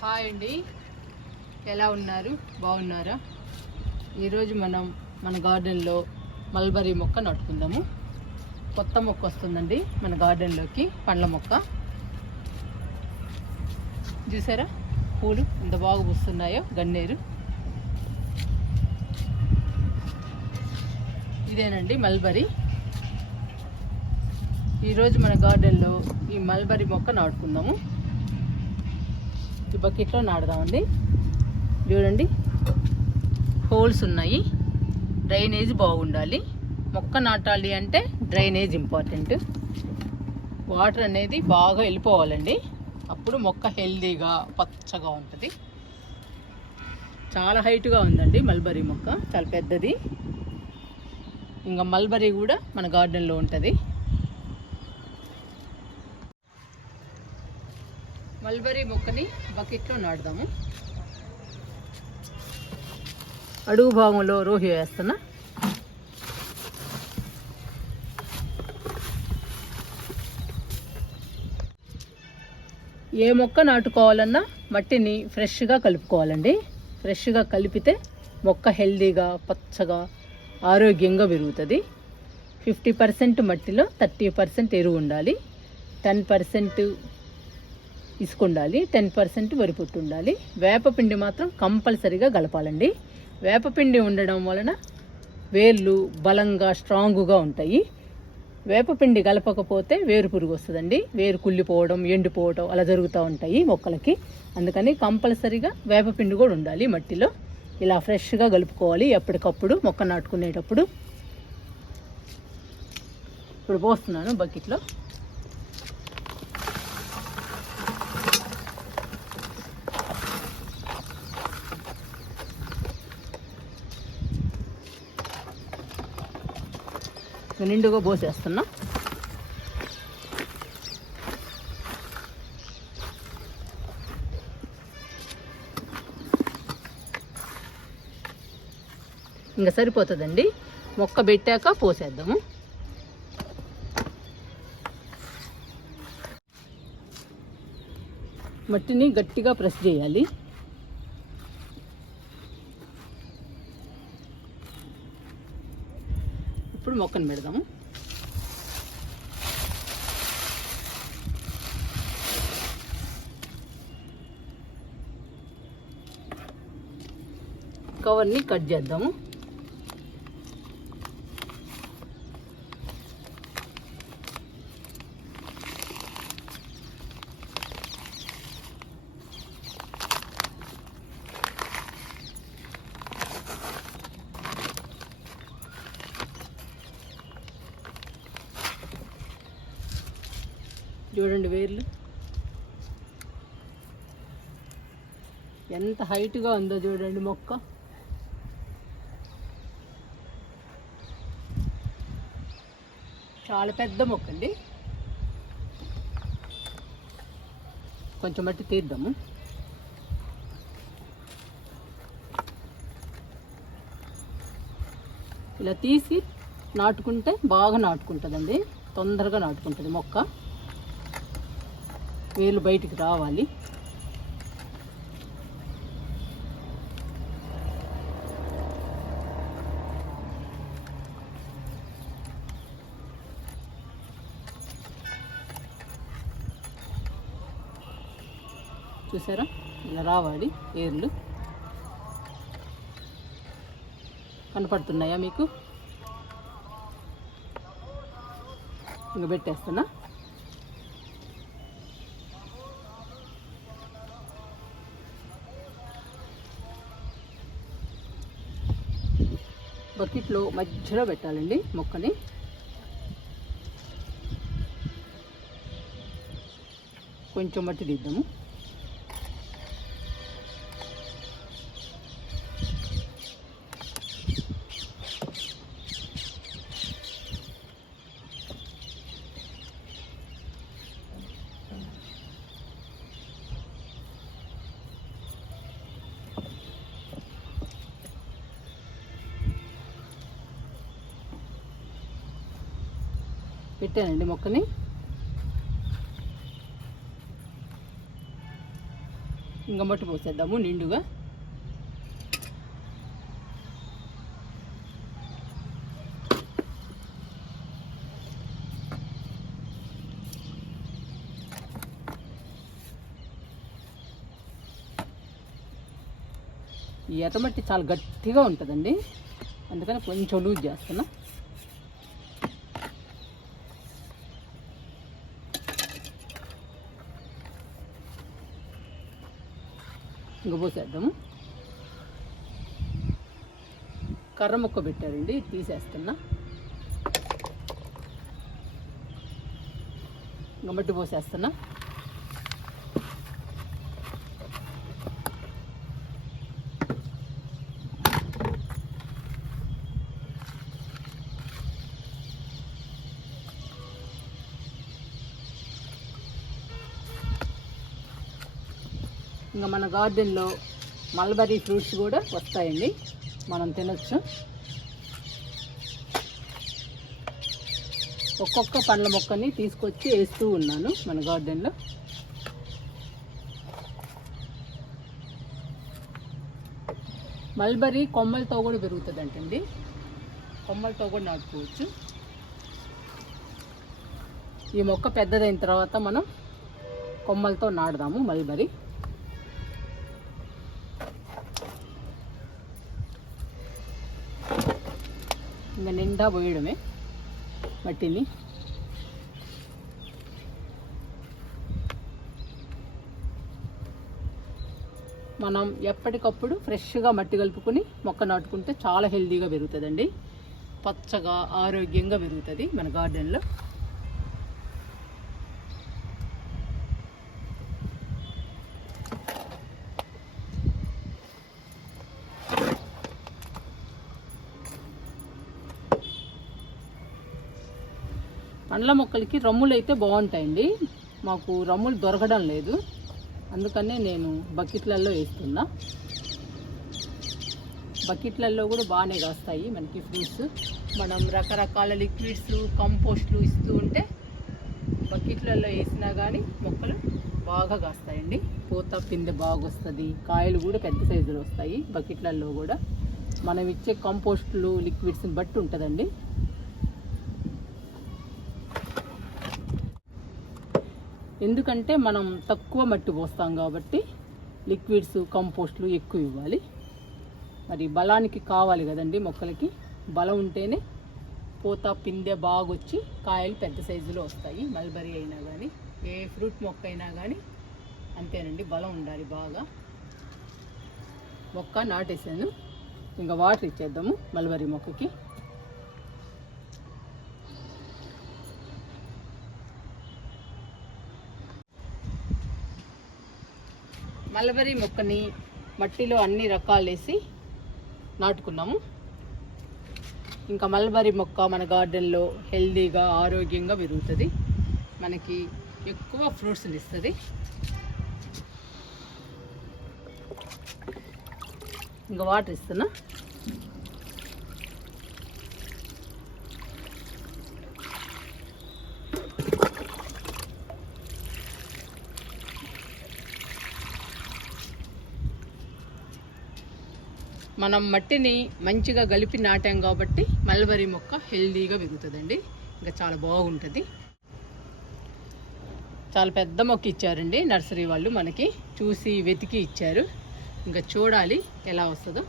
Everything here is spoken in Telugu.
హాయ్ అండి, ఎలా ఉన్నారు? బాగున్నారా? ఈరోజు మనం మన గార్డెన్లో మల్బరీ మొక్క నాటుకుందాము. కొత్త మొక్క వస్తుందండి మన గార్డెన్లోకి, పండ్ల మొక్క. చూసారా పూలు ఎంత బాగా పూస్తున్నాయో, గన్నేరు. ఇదేనండి మల్బరీ. ఈరోజు మన గార్డెన్లో ఈ మల్బరీ మొక్క నాటుకుందాము. ఈ బకెట్లో నాటుదామండి. చూడండి, హోల్స్ ఉన్నాయి. డ్రైనేజ్ బాగుండాలి. మొక్క నాటాలి అంటే డ్రైనేజ్ ఇంపార్టెంట్. వాటర్ అనేది బాగా వెళ్ళిపోవాలండి, అప్పుడు మొక్క హెల్దీగా పచ్చగా ఉంటుంది. చాలా హైట్గా ఉందండి మల్బరీ మొక్క, చాలా పెద్దది. ఇంకా మల్బరీ కూడా మన గార్డెన్లో ఉంటుంది. మల్బరీ మొక్కని బకెట్లో నాటుదాము. అడుగు భాగంలో రోహి వేస్తున్నా. ఏ మొక్క నాటుకోవాలన్నా మట్టిని ఫ్రెష్గా కలుపుకోవాలండి. ఫ్రెష్గా కలిపితే మొక్క హెల్దీగా పచ్చగా ఆరోగ్యంగా పెరుగుతుంది. 50% మట్టిలో 30% ఎరువు ఉండాలి, 10% ఇసుక ఉండాలి, 10% వరిపొట్టు ఉండాలి. వేపపిండి మాత్రం కంపల్సరీగా కలపాలండి. వేపపిండి ఉండడం వలన వేర్లు బలంగా స్ట్రాంగ్గా ఉంటాయి. వేపపిండి కలపకపోతే వేరు పురుగు వస్తుందండి. వేరు కుళ్ళిపోవడం, ఎండిపోవడం అలా జరుగుతూ ఉంటాయి మొక్కలకి. అందుకని కంపల్సరీగా వేపపిండి కూడా ఉండాలి మట్టిలో. ఇలా ఫ్రెష్గా కలుపుకోవాలి ఎప్పటికప్పుడు మొక్క నాటుకునేటప్పుడు. ఇప్పుడు పోస్తున్నాను బకెట్లో. నిండుగా పోసేస్తున్నా. ఇంకా సరిపోతుందండి. మొక్క పెట్టాక పోసేద్దాము. మట్టిని గట్టిగా ప్రెస్ చేయాలి. ఇప్పుడు మొక్కను పెడదాము. కవర్ని కట్ చేద్దాము. చూడండి వేర్లు ఎంత హైట్గా ఉందో చూడండి మొక్క. చాలా పెద్ద మొక్క అండి. కొంచెం మట్టి తీద్దాము. ఇలా తీసి నాటుకుంటే బాగా నాటుకుంటుందండి, తొందరగా నాటుకుంటుంది మొక్క. వేలు బయటికి రావాలి. చూసారా, ఇలా రావాలి వేర్లు. కనపడుతున్నాయా మీకు? ఇంకా పెట్టేస్తున్నా. బకెట్లో మధ్యలో పెట్టాలండి మొక్కని. కొంచెం మట్టి తీద్దాము. పెట్టానండి మొక్కని. ఇంకా మట్టి పోసేద్దాము నిండుగా. ఈ ఎర్రమట్టి చాలా గట్టిగా ఉంటుందండి, అందుకని కొంచెం లూజ్ చేస్తున్నా. ఇంకా పోసేద్దాము. కర్ర ముక్క పెట్టారండి, తీసేస్తున్నా. ఇంకా మట్టి పోసేస్తున్నా. ఇంకా మన గార్డెన్లో మల్బరీ ఫ్రూట్స్ కూడా వస్తాయండి, మనం తినొచ్చు. ఒక్కొక్క పండ్ల మొక్కని తీసుకొచ్చి వేస్తూ ఉన్నాను మన గార్డెన్లో. మల్బరీ కొమ్మలతో కూడా పెరుగుతుంది అంటండి, కొమ్మలతో కూడా నాటుకోవచ్చు. ఈ మొక్క పెద్దదైన తర్వాత మనం కొమ్మలతో నాటుదాము మల్బరీ. ఇంకా నిండా పోయడమే మట్టిని. మనం ఎప్పటికప్పుడు ఫ్రెష్గా మట్టి కలుపుకొని మొక్క నాటుకుంటే చాలా హెల్తీగా పెరుగుతుందండి, పచ్చగా ఆరోగ్యంగా పెరుగుతుంది మన గార్డెన్లో. పండ్ల మొక్కలకి రమ్ములు అయితే బాగుంటాయండి, మాకు రమ్ములు దొరకడం లేదు, అందుకనే నేను బకెట్లలో వేస్తున్నా. బకెట్లలో కూడా బాగానే కాస్తాయి మనకి ఫ్రూట్స్. మనం రకరకాల లిక్విడ్స్ కంపోస్ట్లు ఇస్తూ ఉంటే బకెట్లలో వేసినా కానీ మొక్కలు బాగా కాస్తాయండి. పూత పిందె బాగా వస్తుంది, కాయలు కూడా పెద్ద సైజులో వస్తాయి. బకెట్లలో కూడా మనం ఇచ్చే కంపోస్ట్లు లిక్విడ్స్ని బట్టి ఉంటుందండి. ఎందుకంటే మనం తక్కువ మట్టి పోస్తాం కాబట్టి లిక్విడ్స్ కంపోస్ట్లు ఎక్కువ ఇవ్వాలి. మరి బలానికి కావాలి కదండి మొక్కలకి, బలం ఉంటేనే పూత పిందె బాగా వచ్చి కాయలు పెద్ద సైజులో వస్తాయి. మల్బరీ అయినా కానీ ఏ ఫ్రూట్ మొక్క అయినా కానీ అంతేనండి, బలం ఉండాలి బాగా. మొక్క నాటేసాను, ఇంకా వాటర్ ఇచ్చేద్దాము మల్బరీ మొక్కకి. మల్బరీ మొక్కని మట్టిలో అన్ని రకాలు వేసి నాటుకున్నాము. ఇంకా మల్బరీ మొక్క మన గార్డెన్లో హెల్తీగా ఆరోగ్యంగా పెరుగుతుంది, మనకి ఎక్కువ ఫ్రూట్స్ని ఇస్తుంది. ఇంకా వాటర్ ఇస్తున్నా. మనం మట్టిని మంచిగా కలిపి నాటాం కాబట్టి మల్బరీ మొక్క హెల్తీగా పెరుగుతుందండి, ఇంకా చాలా బాగుంటుంది. చాలా పెద్ద మొక్క ఇచ్చారండి నర్సరీ వాళ్ళు, మనకి చూసి వెతికి ఇచ్చారు. ఇంకా చూడాలి ఎలా వస్తుందో.